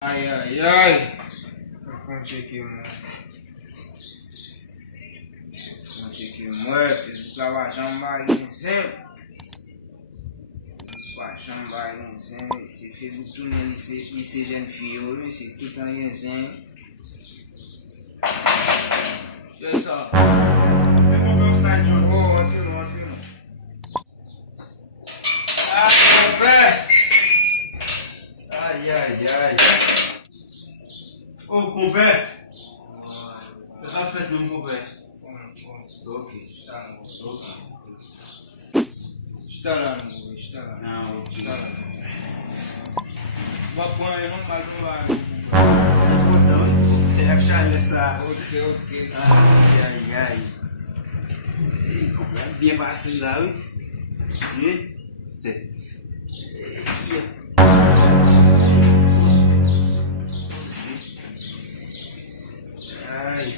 Ai, ai, ai. Fonte aqui, mano. Fonte aqui, mano. Fiz o lavajão bagunceiro. Baixão bagunceiro. Esse fez o túnel, esse gente fio, esse tudo bagunceiro. Olha só. Você comprou um site, John? Oh, ontem não. Ah, meu pé! Ai. Ô, Compé! Você tá feito mesmo, Compé? Ok. Estourando. Não, Vou pôr eu não mais no ar. Então, você acha essa... Ok. Ai. Ei, Compé, bien passé là, oui? Sim? Ai.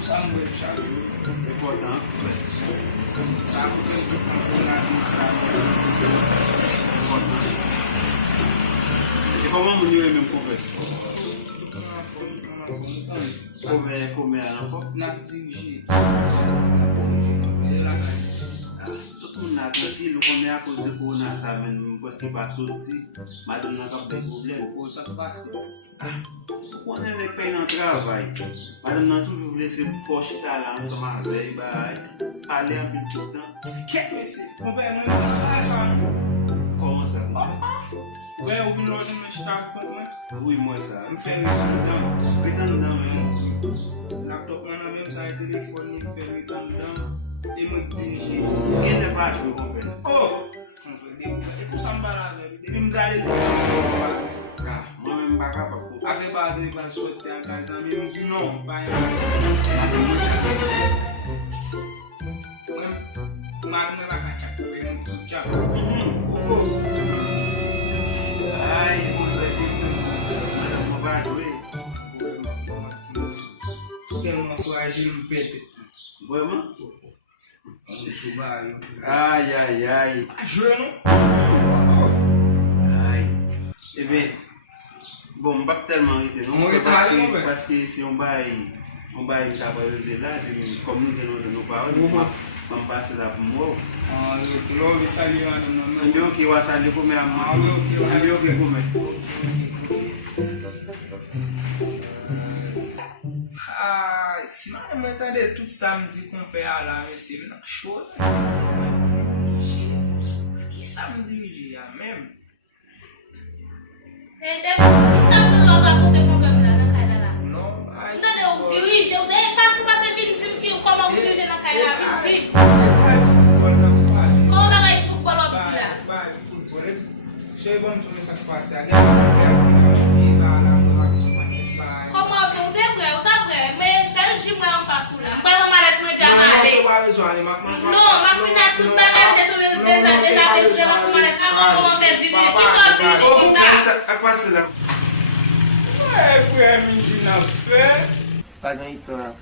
Usar muito chave. Importante. Sabe o que eu comprei na Instagram? E como vamos ir mesmo, Compé? Comer na foto? Na tingir. Tout moun nan tranquille, konnen a cause de corona sa men preske pa soti, madame nan kap de problem. Ou ça passe? Konnen nek pay nan travay, madame nan toujou vle se pochita la anseman avey, pale an pil toutan. Quer esse? Comprei não. Koman sa? Ouais, ou une loja mais está com moi. Oui, mwen sa. Me fait dedans. Petan nan men. Laptop là na même ça téléphone me fait dedans. Et moi dirige. Ken ne pa chwe konpen? Oh, comprei. E pour ça me balade, depuis me garder. Ka, mwen men pa kapap pou. Avec pas de pas sortir à casa, mais me dit non, pas Madame nan Madame vai cachar com ele no tchau. Ay, madame mwen pa chwe. Quer uma coisa no peito? Vreman? Subaio. Ay. Ajuda, Ay, ebe, bon, mbap telman rete, non? Mwen rete mali mwen. Paske se yon bay kapare de la, kom nou tenon de nou parol, mwen pase la pou mwen. Lo vi sali madame An yo ki wasali pou mwen amman. An yo ki pou mwen. Si madame entende tout samedi qu'on peut aller, mais c'est une chose. Que samedi, même. E sabe que logo a poder problema na cara lá? Não, Não deu dirige, eu sei, passa 20 que como o dirige na cara 20. Como vai futebol lá? Vai, futebol. Chega vamos começar a passar. Como eu tenho, mas Sérgio não faço lá. Bala marat no jamale. Não, mas final tudo bagulho de todo desadeja vez ela tomar a como você diz, que só dirige ça. A pase la. É, menina fé. Faz uma história.